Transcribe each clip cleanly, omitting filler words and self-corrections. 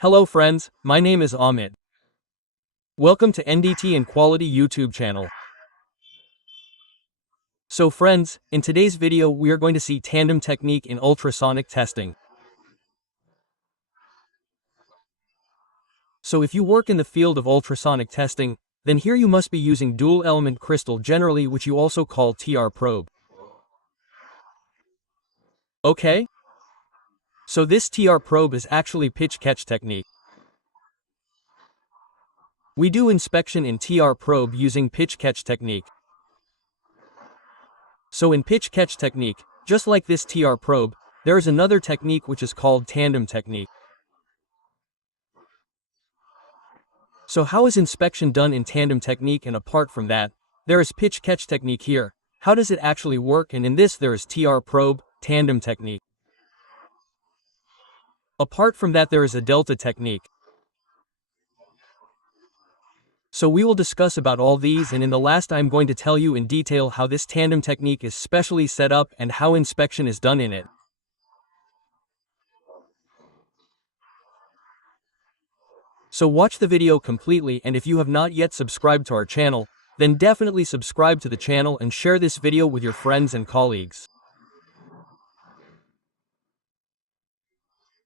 Hello friends, my name is Amit. Welcome to NDT and Quality YouTube channel. So friends, in today's video we are going to see tandem technique in ultrasonic testing. So if you work in the field of ultrasonic testing, then here you must be using dual element crystal generally, which you also call TR probe. Okay? So this TR probe is actually pitch catch technique. We do inspection in TR probe using pitch catch technique. So in pitch catch technique, just like this TR probe, there is another technique which is called tandem technique. So how is inspection done in tandem technique, and apart from that, there is pitch catch technique here. How does it actually work? And in this there is TR probe, tandem technique. Apart from that there is a delta technique. So we will discuss about all these, and in the last I am going to tell you in detail how this tandem technique is specially set up and how inspection is done in it. So watch the video completely, and if you have not yet subscribed to our channel, then definitely subscribe to the channel and share this video with your friends and colleagues.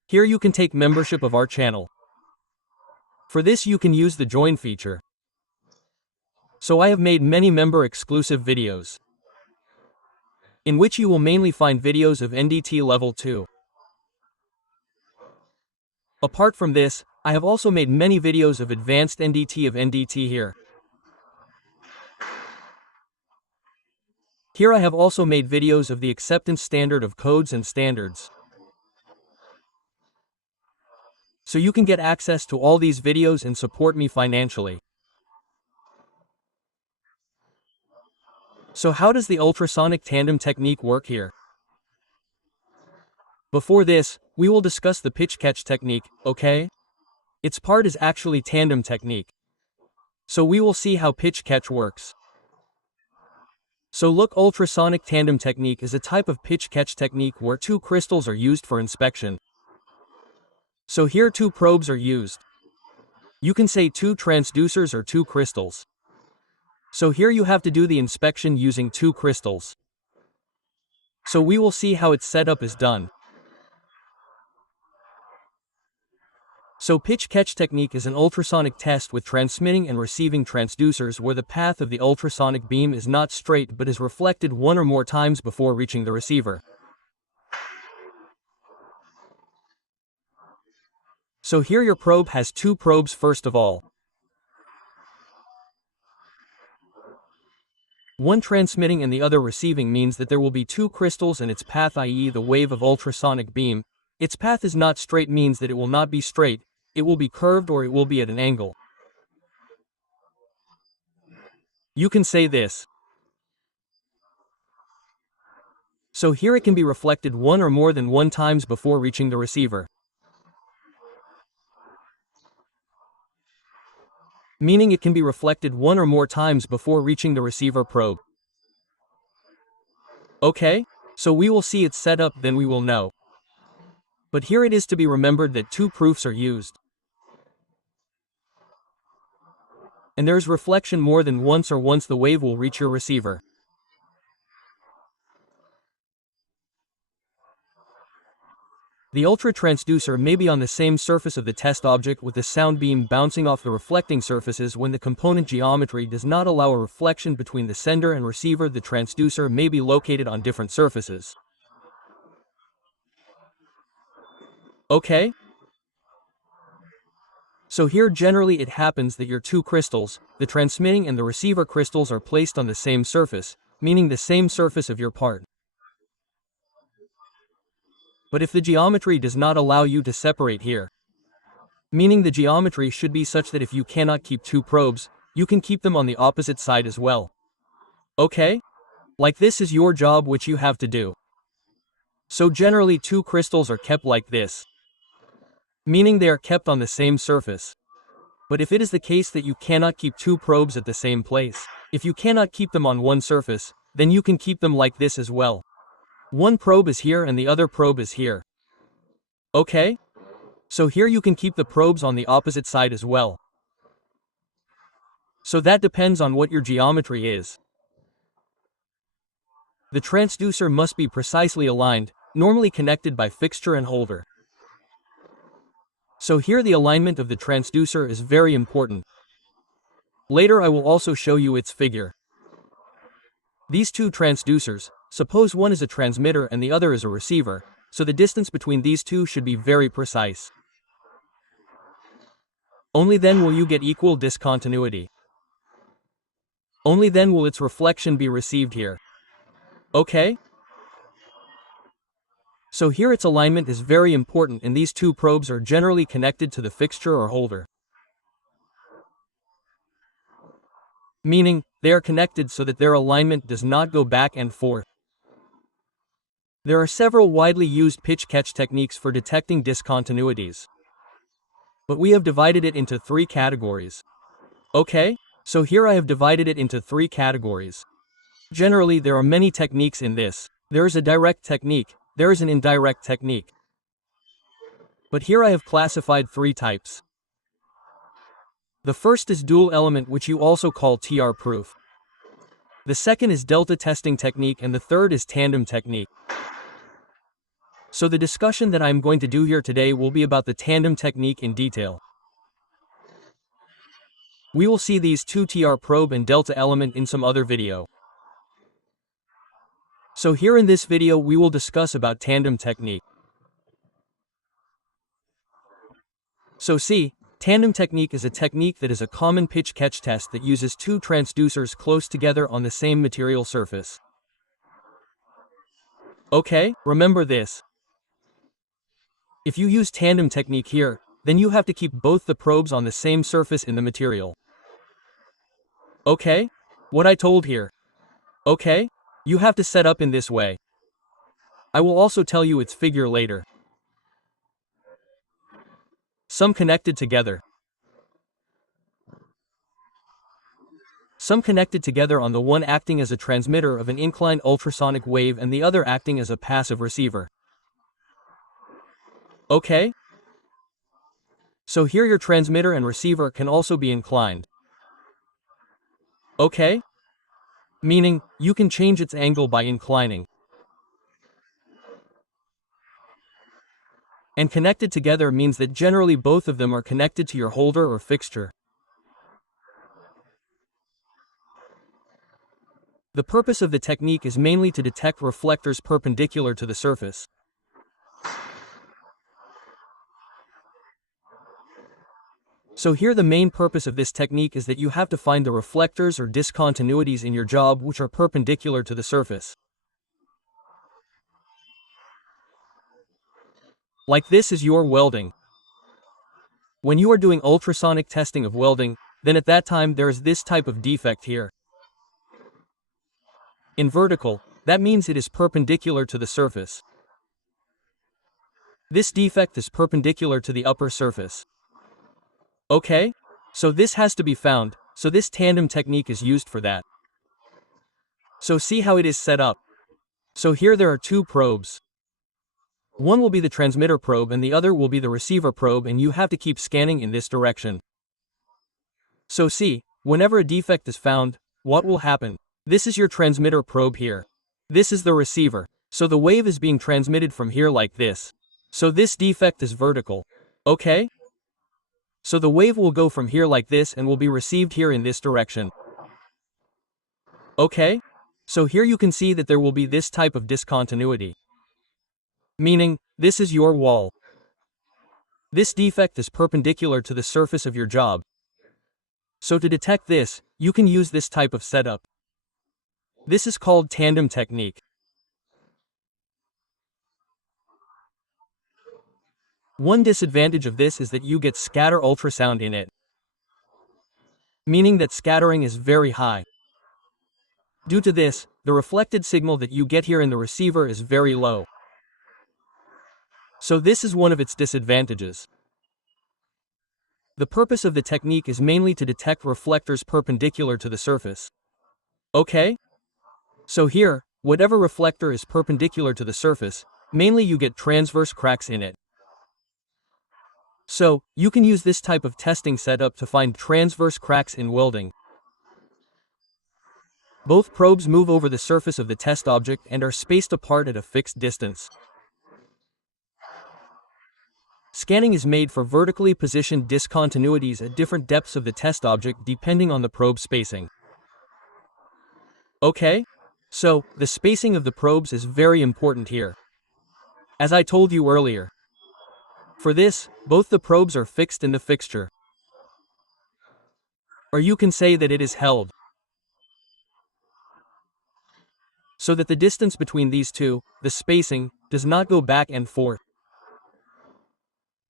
Here you can take membership of our channel. For this you can use the join feature. So I have made many member exclusive videos, in which you will mainly find videos of NDT level 2. Apart from this, I have also made many videos of advanced NDT of NDT here. Here I have also made videos of the acceptance standard of codes and standards. So you can get access to all these videos and support me financially. So how does the ultrasonic tandem technique work here? Before this, we will discuss the pitch catch technique, okay? Its part is actually tandem technique. So we will see how pitch catch works. So look, ultrasonic tandem technique is a type of pitch catch technique where two crystals are used for inspection. So here two probes are used. You can say two transducers or two crystals. So here you have to do the inspection using two crystals. So we will see how its setup is done. So pitch catch technique is an ultrasonic test with transmitting and receiving transducers where the path of the ultrasonic beam is not straight but is reflected one or more times before reaching the receiver. So here your probe has two probes first of all. One transmitting and the other receiving means that there will be two crystals and its path, i.e. the wave of ultrasonic beam. Its path is not straight means that it will not be straight, it will be curved or it will be at an angle. You can say this. So here it can be reflected one or more than one times before reaching the receiver. Meaning it can be reflected one or more times before reaching the receiver probe. Okay? So we will see its setup, then we will know. But here it is to be remembered that two proofs are used. And there is reflection more than once or once the wave will reach your receiver. The ultra transducer may be on the same surface of the test object with the sound beam bouncing off the reflecting surfaces. When the component geometry does not allow a reflection between the sender and receiver, the transducer may be located on different surfaces. Okay? So here generally it happens that your two crystals, the transmitting and the receiver crystals, are placed on the same surface, meaning the same surface of your part. But if the geometry does not allow you to separate here, meaning the geometry should be such that if you cannot keep two probes, you can keep them on the opposite side as well. Okay? Like this is your job which you have to do. So generally two crystals are kept like this, meaning they are kept on the same surface. But if it is the case that you cannot keep two probes at the same place, if you cannot keep them on one surface, then you can keep them like this as well. One probe is here and the other probe is here. Okay? So here you can keep the probes on the opposite side as well. So that depends on what your geometry is. The transducer must be precisely aligned, normally connected by fixture and holder. So here the alignment of the transducer is very important. Later I will also show you its figure. These two transducers, suppose one is a transmitter and the other is a receiver, so the distance between these two should be very precise. Only then will you get equal discontinuity. Only then will its reflection be received here. Okay? So here its alignment is very important and these two probes are generally connected to the fixture or holder. Meaning, they are connected so that their alignment does not go back and forth. There are several widely used pitch catch techniques for detecting discontinuities. But we have divided it into 3 categories. Okay? So here I have divided it into 3 categories. Generally, there are many techniques in this. There is a direct technique, there is an indirect technique. But here I have classified 3 types. The first is dual element, which you also call TR proof. The second is delta testing technique and the third is tandem technique. So the discussion that I am going to do here today will be about the tandem technique in detail. We will see these 2 TR probe and delta element in some other video. So here in this video we will discuss about tandem technique. So see, tandem technique is a technique that is a common pitch catch test that uses 2 transducers close together on the same material surface. Okay, remember this. If you use tandem technique here, then you have to keep both the probes on the same surface in the material. Okay? What I told here. Okay? You have to set up in this way. I will also tell you its figure later. Some connected together. Some connected together on the one acting as a transmitter of an inclined ultrasonic wave and the other acting as a passive receiver. Okay? So here your transmitter and receiver can also be inclined. Okay? Meaning, you can change its angle by inclining. And connected together means that generally both of them are connected to your holder or fixture. The purpose of the technique is mainly to detect reflectors perpendicular to the surface. So here the main purpose of this technique is that you have to find the reflectors or discontinuities in your job which are perpendicular to the surface. Like this is your welding. When you are doing ultrasonic testing of welding, then at that time there is this type of defect here. In vertical, that means it is perpendicular to the surface. This defect is perpendicular to the upper surface. Okay? So this has to be found, so this tandem technique is used for that. So see how it is set up. So here there are 2 probes. One will be the transmitter probe and the other will be the receiver probe, and you have to keep scanning in this direction. So see, whenever a defect is found, what will happen? This is your transmitter probe here. This is the receiver. So the wave is being transmitted from here like this. So this defect is vertical. Okay? So the wave will go from here like this and will be received here in this direction. Okay? So here you can see that there will be this type of discontinuity. Meaning, this is your wall. This defect is perpendicular to the surface of your job. So to detect this, you can use this type of setup. This is called tandem technique. One disadvantage of this is that you get scatter ultrasound in it. Meaning that scattering is very high. Due to this, the reflected signal that you get here in the receiver is very low. So this is one of its disadvantages. The purpose of the technique is mainly to detect reflectors perpendicular to the surface. Okay? So here, whatever reflector is perpendicular to the surface, mainly you get transverse cracks in it. So, you can use this type of testing setup to find transverse cracks in welding. Both probes move over the surface of the test object and are spaced apart at a fixed distance. Scanning is made for vertically positioned discontinuities at different depths of the test object depending on the probe spacing. Okay? So, the spacing of the probes is very important here. As I told you earlier. For this, both the probes are fixed in the fixture. Or you can say that it is held. So that the distance between these two, the spacing, does not go back and forth.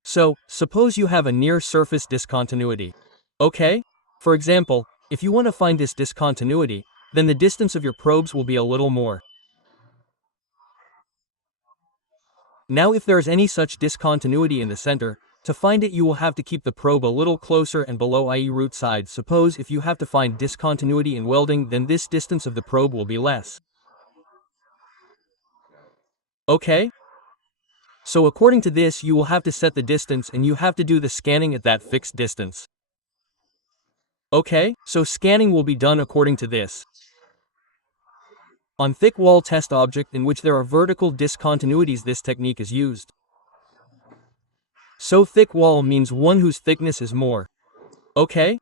So, suppose you have a near-surface discontinuity. Okay? For example, if you want to find this discontinuity, then the distance of your probes will be a little more. Now if there is any such discontinuity in the center, to find it you will have to keep the probe a little closer and below, i.e. root side. Suppose if you have to find discontinuity in welding, then this distance of the probe will be less. Okay? So according to this you will have to set the distance and you have to do the scanning at that fixed distance. Okay, so scanning will be done according to this. On thick wall test object in which there are vertical discontinuities this technique is used. So thick wall means one whose thickness is more. Okay?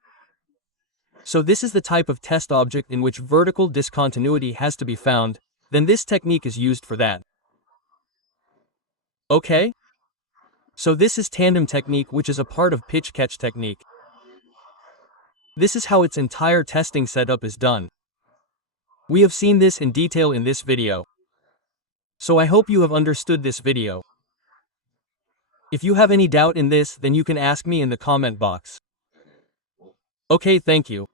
So this is the type of test object in which vertical discontinuity has to be found, then this technique is used for that. Okay? So this is tandem technique which is a part of pitch catch technique. This is how its entire testing setup is done. We have seen this in detail in this video. So I hope you have understood this video. If you have any doubt in this, then you can ask me in the comment box. Okay, thank you.